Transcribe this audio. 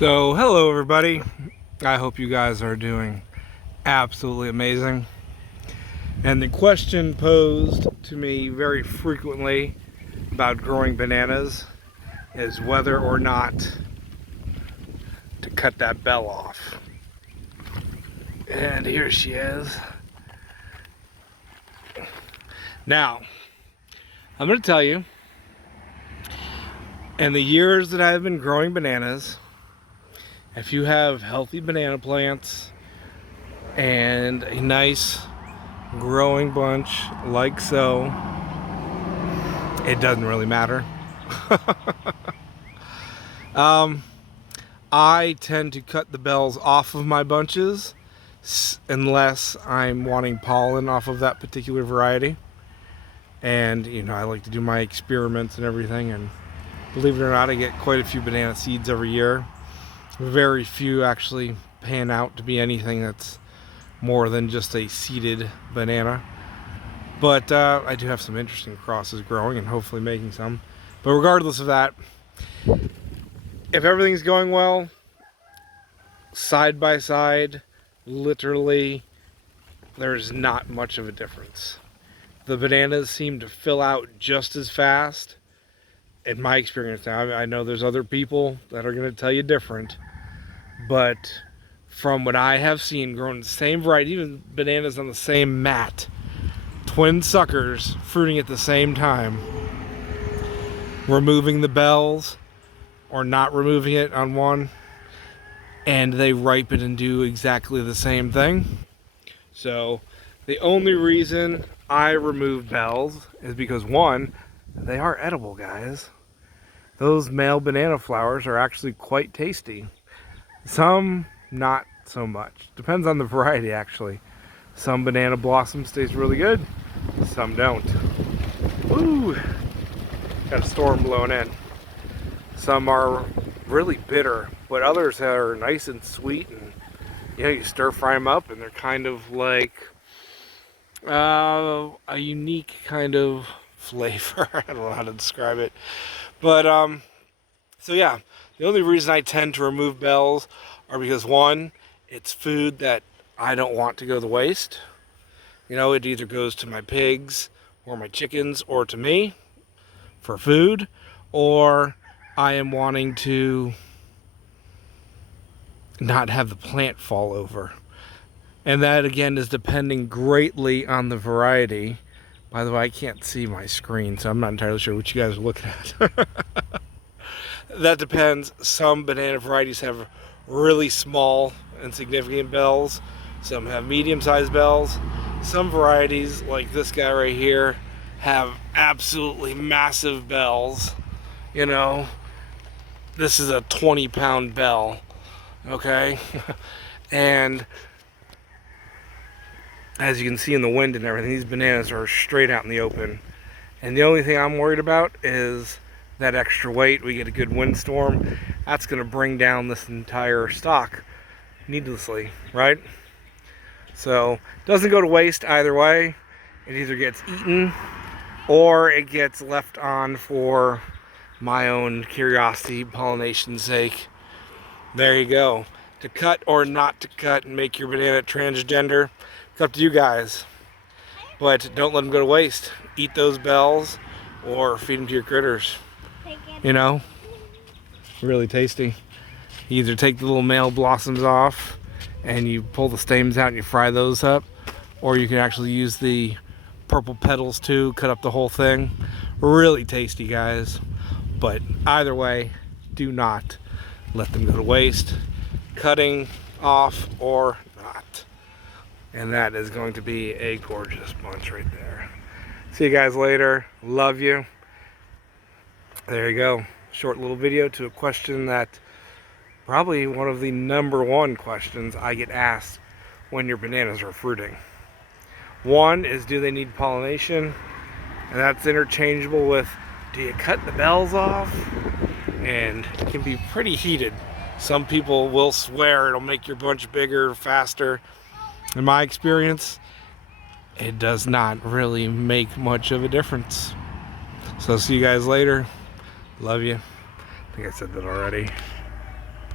So, hello everybody. I hope you guys are doing absolutely amazing. And the question posed to me very frequently about growing bananas is whether or not to cut that bell off. And here she is. Now, I'm going to tell you, in the years that I've been growing bananas, if you have healthy banana plants and a nice growing bunch like so, it doesn't really matter. I tend to cut the bells off of my bunches unless I'm wanting pollen off of that particular variety. And I like to do my experiments and everything, and believe it or not, I get quite a few banana seeds every year. Very few actually pan out to be anything that's more than just a seeded banana. But I do have some interesting crosses growing and hopefully making some. But regardless of that, if everything's going well, side by side, literally, there's not much of a difference. The bananas seem to fill out just as fast, in my experience. Now, I know there's other people that are going to tell you different, but from what I have seen, growing the same variety, even bananas on the same mat, twin suckers fruiting at the same time, removing the bells or not removing it on one, and they ripen and do exactly the same thing. So the only reason I remove bells is because, one, they are edible, guys. Those male banana flowers are actually quite tasty. Some not so much. Depends on the variety, actually. Some banana blossoms taste really good, some don't. Woo! Got a storm blowing in. Some are really bitter, but others are nice and sweet, and you stir fry them up and they're kind of like a unique kind of flavor. I don't know how to describe it, but so yeah, the only reason I tend to remove bells are because, one, it's food that I don't want to go to waste. It either goes to my pigs or my chickens or to me for food, or I am wanting to not have the plant fall over. And that, again, is depending greatly on the variety. By the way, I can't see my screen, so I'm not entirely sure what you guys are looking at. That depends. Some banana varieties have really small, insignificant bells. Some have medium-sized bells. Some varieties, like this guy right here, have absolutely massive bells. This is a 20-pound bell, okay? And as you can see in the wind and everything, these bananas are straight out in the open. And the only thing I'm worried about is that extra weight. We get a good windstorm, that's going to bring down this entire stock needlessly, right? So it doesn't go to waste either way. It either gets eaten or it gets left on for my own curiosity, pollination sake. There you go. To cut or not to cut and make your banana transgender, it's up to you guys. But don't let them go to waste. Eat those bells or feed them to your critters. Really tasty. You either take the little male blossoms off and you pull the stamens out and you fry those up, or you can actually use the purple petals too, cut up the whole thing. Really tasty, guys. But either way, do not let them go to waste, cutting off or not. And that is going to be a gorgeous bunch right there. See you guys later. Love you. There you go. Short little video to a question that probably one of the #1 questions I get asked when your bananas are fruiting. One is, do they need pollination? And that's interchangeable with, do you cut the bells off? And it can be pretty heated. Some people will swear it'll make your bunch bigger, faster. In my experience, it does not really make much of a difference. So see you guys later. Love you. I think I said that already.